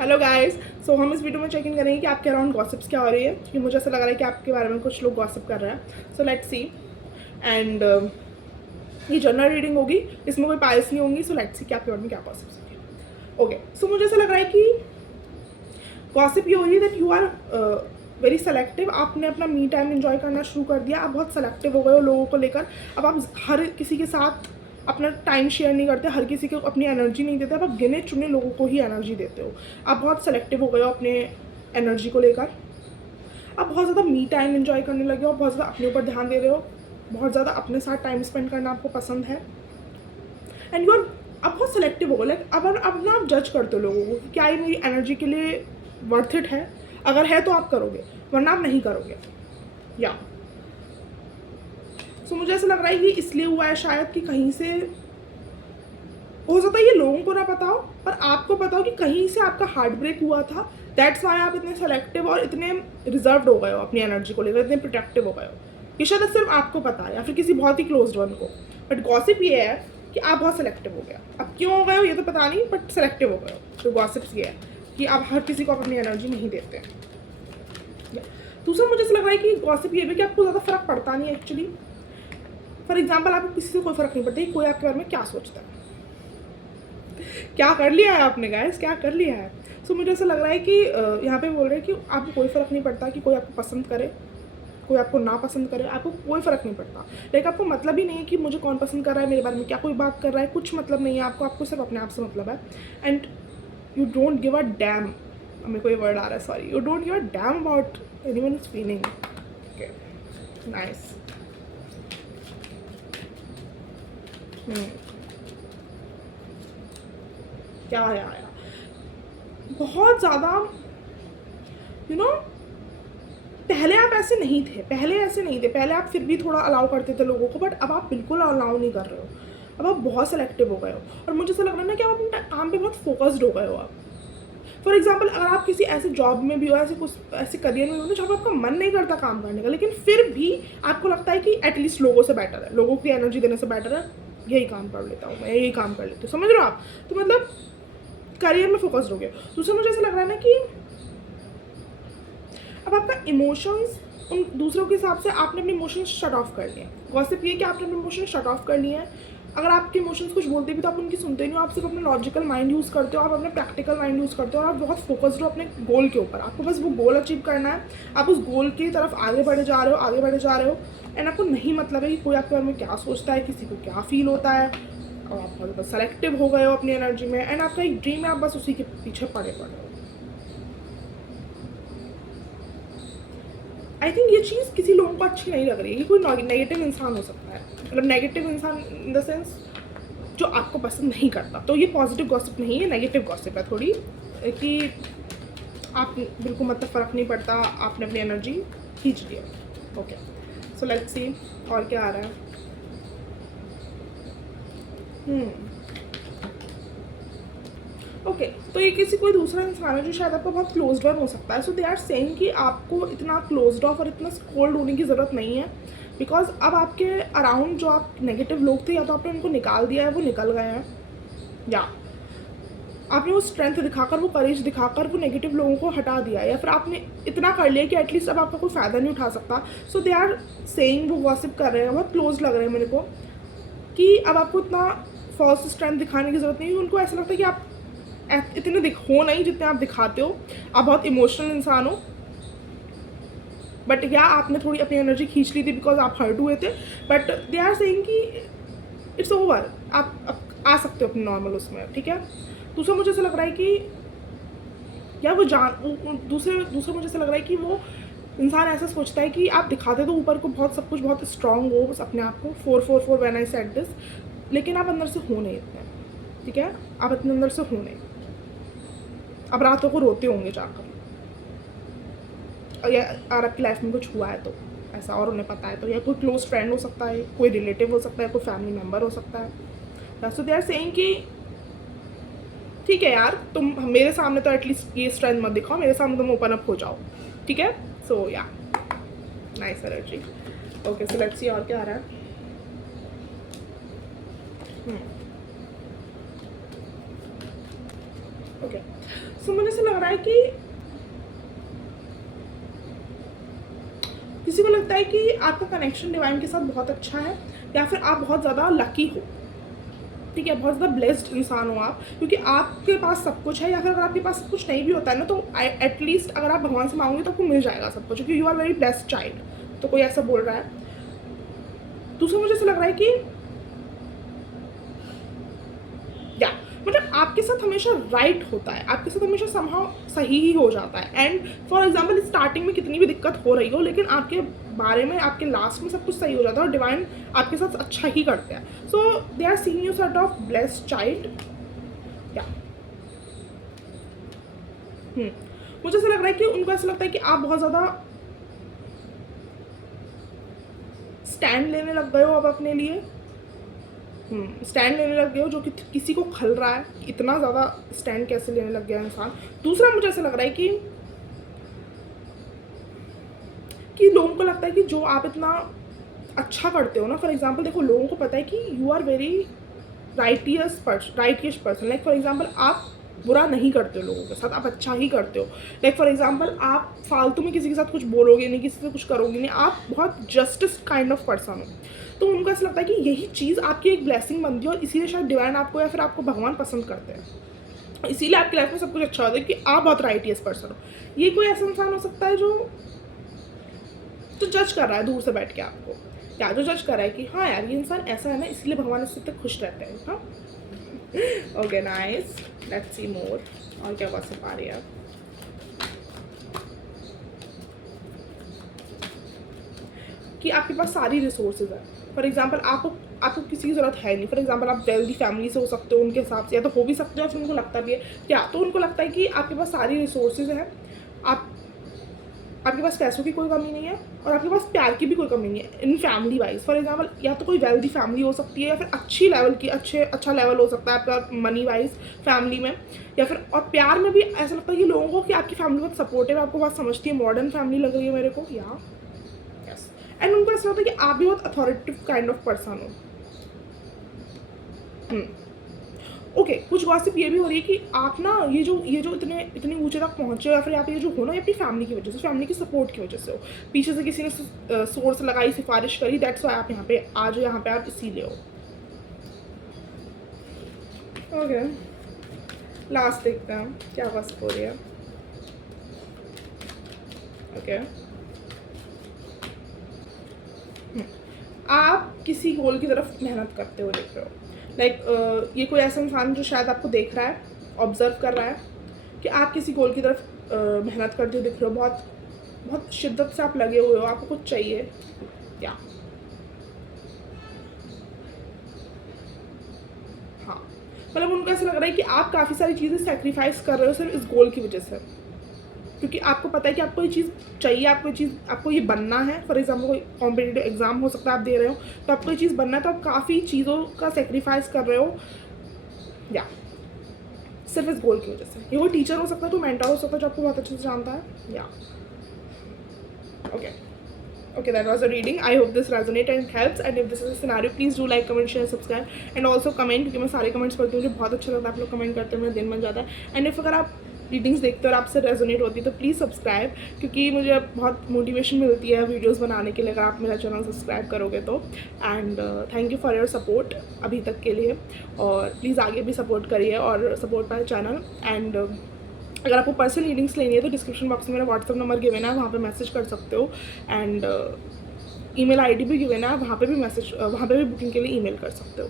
Hello guys. सो हम इस video में चेक इन करेंगे कि आपके अराउंड गॉसिप्स क्या हो रही है, क्योंकि मुझे ऐसा लग रहा है कि आपके बारे में कुछ लोग गॉसिप कर रहे हैं। So let's see. एंड ये जनरल रीडिंग होगी, इसमें कोई बायस नहीं होंगी। सो लेट्स सी कि आपके बारे में क्या गॉसिप्स होंगे। ओके, सो मुझे ऐसा लग रहा है कि गॉसिप ये हो रही है that you are very selective. आपने अपना मी टाइम एंजॉय करना शुरू कर दिया। आप बहुत सेलेक्टिव हो गए हो लोगों को लेकर। अब आप हर किसी के साथ अपना टाइम शेयर नहीं करते, हर किसी को अपनी एनर्जी नहीं देते। अब आप गिने चुने लोगों को ही एनर्जी देते हो। आप बहुत सेलेक्टिव हो गए हो अपने एनर्जी को लेकर। आप बहुत ज़्यादा मी टाइम एंजॉय करने लगे हो, बहुत ज़्यादा अपने ऊपर ध्यान दे रहे हो, बहुत ज़्यादा अपने साथ टाइम स्पेंड करना आपको पसंद है। एंड यू आर आप बहुत सेलेक्टिव हो गए। लाइक अब ना आप जज करते हो लोगों को कि क्या ये मेरी एनर्जी के लिए वर्थ इट है। अगर है तो आप करोगे, वरना आप नहीं करोगे। या सो मुझे ऐसा लग रहा है कि इसलिए हुआ है शायद कि कहीं से हो सकता है ये लोगों को ना पता हो, पर आपको पता हो कि कहीं से आपका हार्ट ब्रेक हुआ था। दैट्स वाई आप इतने सेलेक्टिव और इतने रिजर्व्ड हो गए हो अपनी एनर्जी को लेकर, इतने प्रोटेक्टिव हो गए हो। ये शायद सिर्फ आपको पता है या फिर किसी बहुत ही क्लोज वन को। बट गॉसिप ये है कि आप बहुत सेलेक्टिव हो गया। अब क्यों हो गए हो ये तो पता नहीं, बट सेलेक्टिव हो गए हो। तो गॉसिप्स ये है कि आप हर किसी को अपनी एनर्जी नहीं देते हैं। दूसरा मुझे ऐसा लग रहा है कि गॉसिप ये भी कि आपको ज़्यादा फर्क पड़ता नहीं है एक्चुअली। फॉर एग्जाम्पल, आपको किसी से कोई फर्क नहीं पड़ता कि कोई आपके बारे में क्या सोचता है। क्या कर लिया है आपने गाइस, क्या कर लिया है। सो मुझे ऐसा लग रहा है कि यहाँ पे बोल रहे हैं कि आपको कोई फ़र्क नहीं पड़ता कि कोई आपको पसंद करे, कोई आपको ना पसंद करे। आपको कोई फ़र्क नहीं पड़ता। लाइक आपको मतलब ही नहीं है कि मुझे कौन पसंद कर रहा है, मेरे बारे में क्या कोई बात कर रहा है, कुछ मतलब नहीं है आपको सिर्फ अपने आप से मतलब है। And you don't give a dam, मेरे को ये वर्ड आ रहा है, sorry, you don't give a damn about anyone is feeling. Okay, nice. क्या आया बहुत ज़्यादा यू नो पहले आप ऐसे नहीं थे, पहले आप फिर भी थोड़ा अलाउ करते थे लोगों को, बट अब आप बिल्कुल अलाउ नहीं कर रहे हो। अब आप बहुत सेलेक्टिव हो गए हो। और मुझे ऐसा लग रहा है ना कि आप अपने काम पे बहुत फोकस्ड हो गए हो। आप फॉर एग्जाम्पल, अगर आप किसी ऐसे जॉब में भी हो, ऐसे कुछ ऐसे करियर में हो जहाँ पर आपका मन नहीं करता काम करने का, लेकिन फिर भी आपको लगता है कि एटलीस्ट लोगों से बेटर है, लोगों की एनर्जी देने से बेटर है, यही काम कर लेता हूँ मैं, यही काम कर लेती हूँ। समझ रहे हो आप। तो मतलब करियर में फोकस्ड हो गए। दूसरा मुझे ऐसा लग रहा है ना कि अब आपका इमोशंस उन दूसरों के हिसाब से आपने अपने इमोशंस शट ऑफ कर लिए। गॉसिप ये कि आपने अपने इमोशंस शट ऑफ कर लिए हैं। अगर आपके इमोशंस कुछ बोलते भी तो आप उनकी सुनते नहीं हो। आप सिर्फ अपना लॉजिकल माइंड यूज़ करते हो, आप अपने प्रैक्टिकल माइंड यूज़ करते हो, और आप बहुत फोकस्ड हो अपने गोल के ऊपर। आपको बस वो गोल अचीव करना है। आप उस गोल की तरफ आगे बढ़े जा रहे हो। एंड आपको नहीं मतलब है कि कोई आपके बारे में क्या सोचता है, किसी को क्या फील होता है। और आप बहुत ज़्यादा सेलेक्टिव हो गए हो अपनी एनर्जी में। एंड आपका एक ड्रीम है, आप बस उसी के पीछे पड़े हो। आई थिंक ये चीज़ किसी लोगों को अच्छी नहीं लग रही है कि कोई नेगेटिव इंसान हो सकता है। मतलब नेगेटिव इंसान इन द सेंस जो आपको पसंद नहीं करता। तो ये पॉजिटिव गॉसिप नहीं है, नेगेटिव गॉसिप है थोड़ी, कि आप बिल्कुल मतलब फ़र्क नहीं पड़ता, आपने अपनी एनर्जी खींच लिया। ओके, सो लेट्स सी और क्या आ रहा है। ओके, तो ये किसी कोई दूसरा इंसान है जो शायद आपका बहुत क्लोज्ड वन हो सकता है। सो दे आर सेइंग कि आपको इतना क्लोज्ड ऑफ और इतना कोल्ड होने की ज़रूरत नहीं है, बिकॉज अब आपके अराउंड जो आप नेगेटिव लोग थे, या तो आपने उनको निकाल दिया है, वो निकल गए हैं, या आपने वो स्ट्रेंथ दिखाकर, वो करेज दिखाकर वो नेगेटिव लोगों को हटा दिया है, या फिर आपने इतना कर लिया कि एटलीस्ट अब आपका कोई फ़ायदा नहीं उठा सकता। सो दे आर सेइंग, वो गॉसिप कर रहे हैं, बहुत क्लोज लग रहे हैं मेरे को, कि अब आपको इतना फॉल्स स्ट्रेंथ दिखाने की ज़रूरत नहीं है। उनको ऐसा लगता है कि आप इतने हो नहीं जितने आप दिखाते हो। आप बहुत इमोशनल इंसान हो, बट या आपने थोड़ी अपनी एनर्जी खींच ली थी बिकॉज आप हर्ट हुए थे। बट दे आर सेइंग कि इट्स ओवर, आप आ सकते हो अपने नॉर्मल उसमें, ठीक है। दूसरा मुझे ऐसा लग रहा है कि या वो दूसरा मुझे ऐसा लग रहा है कि वो इंसान ऐसा सोचता है कि आप दिखाते तो ऊपर को बहुत सब कुछ बहुत स्ट्रांग हो, बस अपने आप को 444 व्हेन आई सेड दिस, लेकिन आप अंदर से हो नहीं इतने, ठीक है। आप इतने अंदर से हो नहीं। अब रातों को रोते होंगे जाकर, या और आपकी लाइफ में कुछ हुआ है तो ऐसा, और उन्हें पता है तो, या कोई क्लोज फ्रेंड हो सकता है, कोई रिलेटिव हो सकता है, कोई फैमिली मेम्बर हो सकता है। सो दे आर सेइंग कि ठीक है यार, तुम मेरे सामने तो एटलीस्ट ये स्ट्रेंथ मत दिखाओ, मेरे सामने तुम ओपन अप हो जाओ, ठीक है। सो या nice energy. Okay, so let's see और क्या आ रहा है। ओके, सो मुझे ऐसा लग रहा है कि किसी को लगता है कि आपका कनेक्शन डिवाइन के साथ बहुत अच्छा है, या फिर आप बहुत ज़्यादा लकी हो, ठीक है, बहुत ज़्यादा ब्लेस्ड इंसान हो आप, क्योंकि आपके पास सब कुछ है। या फिर अगर आपके पास सब कुछ नहीं भी होता है ना, तो एटलीस्ट अगर आप भगवान से मांगोगे तो आपको मिल जाएगा सब कुछ, क्योंकि you are very blessed child. तो कोई ऐसा बोल रहा है। दूसरा मुझे ऐसा लग रहा है कि या मतलब आपके साथ हमेशा राइट होता है, आपके साथ हमेशा समहाउ सही ही हो जाता है। एंड फॉर एग्जांपल स्टार्टिंग में कितनी भी दिक्कत हो रही हो, लेकिन आपके बारे में आपके लास्ट में सब कुछ सही हो जाता है और डिवाइन आपके साथ अच्छा ही करते हैं। So they are seeing you sort of blessed child. या मुझे ऐसा लग रहा है कि उनको ऐसा लगता है कि आप बहुत ज़्यादा स्टैंड लेने लग गए हो अब अपने लिए। स्टैंड लेने लग गए हो, जो कि किसी को खल रहा है, इतना ज़्यादा स्टैंड कैसे लेने लग गया इंसान। दूसरा मुझे ऐसा लग रहा है कि लोगों को लगता है कि जो आप इतना अच्छा करते हो ना, फॉर एग्जांपल देखो, लोगों को पता है कि you are very righteous person. Like for example आप बुरा नहीं करते हो लोगों के साथ, आप अच्छा ही करते हो। लाइक फॉर एग्जांपल आप फालतू में किसी के साथ कुछ बोलोगे नहीं, किसी से कुछ करोगे नहीं, आप बहुत जस्टिस काइंड ऑफ पर्सन हो। तो उनको ऐसा लगता है कि यही चीज़ आपकी एक ब्लेसिंग बनती है, और इसीलिए शायद डिवाइन आपको या फिर आपको भगवान पसंद करते हैं। इसीलिए आपकी लाइफ में सब कुछ अच्छा होता है कि आप बहुत राइटियस पर्सन हो। ये कोई ऐसा इंसान हो सकता है जो जज कर रहा है दूर से बैठ के आपको, या जो जज कर रहा है कि हाँ यार ये इंसान ऐसा है ना, इसलिए भगवान इससे तक खुश रहते हैं। हाँ, ओके नाइस, लेट्स सी मोर। और क्या बात आ रही है। कि आपके पास सारी रिसोर्सेज है। फॉर एग्जांपल आपको किसी की ज़रूरत है नहीं। फॉर एग्जांपल आप वेल्दी फैमिली से हो सकते हो उनके हिसाब से, या तो हो भी सकते हो, फिर उनको लगता भी है क्या, तो उनको लगता है कि आपके पास सारी रिसोर्सेज हैं, आपके पास पैसों की कोई कमी नहीं है, और आपके पास प्यार की भी कोई कमी नहीं है in family wise. For example या तो कोई वेल्दी फैमिली हो सकती है, या फिर अच्छी लेवल की अच्छा लेवल हो सकता है आपका मनी वाइज फैमिली में, या फिर और प्यार में भी ऐसा लगता है कि लोगों को कि आपकी फैमिली बहुत सपोर्टिव है, आपको बहुत समझती है, मॉडर्न फैमिली लग रही है मेरे को। या यस, एंड उनको ऐसा होता है कि आप भी बहुत अथॉरिटेटिव काइंड ऑफ पर्सन हो। ओके, कुछ गॉसिप ये भी हो रही है कि आप ना ये जो इतने ऊंचे तक पहुँचे हो, या फिर आप ये जो हो ना, ये अपनी फैमिली की वजह से, फैमिली की सपोर्ट की वजह से हो। पीछे से किसी ने सोर्स लगाई, सिफारिश करी, दैट्स वाई आप यहाँ पे आज हो, यहाँ पे आप इसीलिए हो। ओके, लास्ट देखते हैं क्या गॉसिप हो रही है। ओके, आप किसी गोल की तरफ मेहनत करते हुए देख रहे हो। लाइक ये कोई ऐसा इंसान जो शायद आपको देख रहा है, ऑब्जर्व कर रहा है कि आप किसी गोल की तरफ मेहनत करते हुए दिख रहे हो, बहुत शिद्दत से आप लगे हुए हो, आपको कुछ चाहिए। या हाँ, मतलब उनको ऐसा लग रहा है कि आप काफ़ी सारी चीज़ें सेक्रीफाइस कर रहे हो सिर्फ इस गोल की वजह से, क्योंकि आपको पता है कि आपको ये चीज़ चाहिए, आपको ये बनना है। फॉर एग्जाम्पल कोई कॉम्पिटिटिव एग्जाम हो सकता है आप दे रहे हो, तो आपको ये चीज़ बनना है, तो आप काफ़ी चीज़ों का सेक्रीफाइस कर रहे हो, या सिर्फ इस गोल की वजह से। ये कोई टीचर हो सकता है, कोई मेंटर हो सकता है जो आपको बहुत अच्छे से जानता है। या okay, that was a reading. I hope this resonates and helps, and if this is a scenario, please do like, comment, share, subscribe, and also comment, क्योंकि मैं सारे कमेंट्स पढ़ती हूँ, मुझे बहुत अच्छा लगता है आप लोग कमेंट करते हैं, मेरा दिन बन जाता है। एंड इफ अगर आप रीडिंग्स देखते हो और आपसे रेजोनेट होती है तो प्लीज़ सब्सक्राइब, क्योंकि मुझे बहुत मोटिवेशन मिलती है वीडियोस बनाने के लिए अगर आप मेरा चैनल सब्सक्राइब करोगे तो। And thank you for your support अभी तक के लिए, और प्लीज़ आगे भी सपोर्ट करिए और सपोर्ट माय चैनल। एंड अगर आपको पर्सनल रीडिंग्स लेनी है तो डिस्क्रिप्शन बॉक्स में मेरा व्हाट्सअप नंबर गिवन है, वहाँ पे मैसेज कर सकते हो। एंड ईमेल आईडी भी गिवन है, वहाँ पे भी बुकिंग के लिए ईमेल कर सकते हो।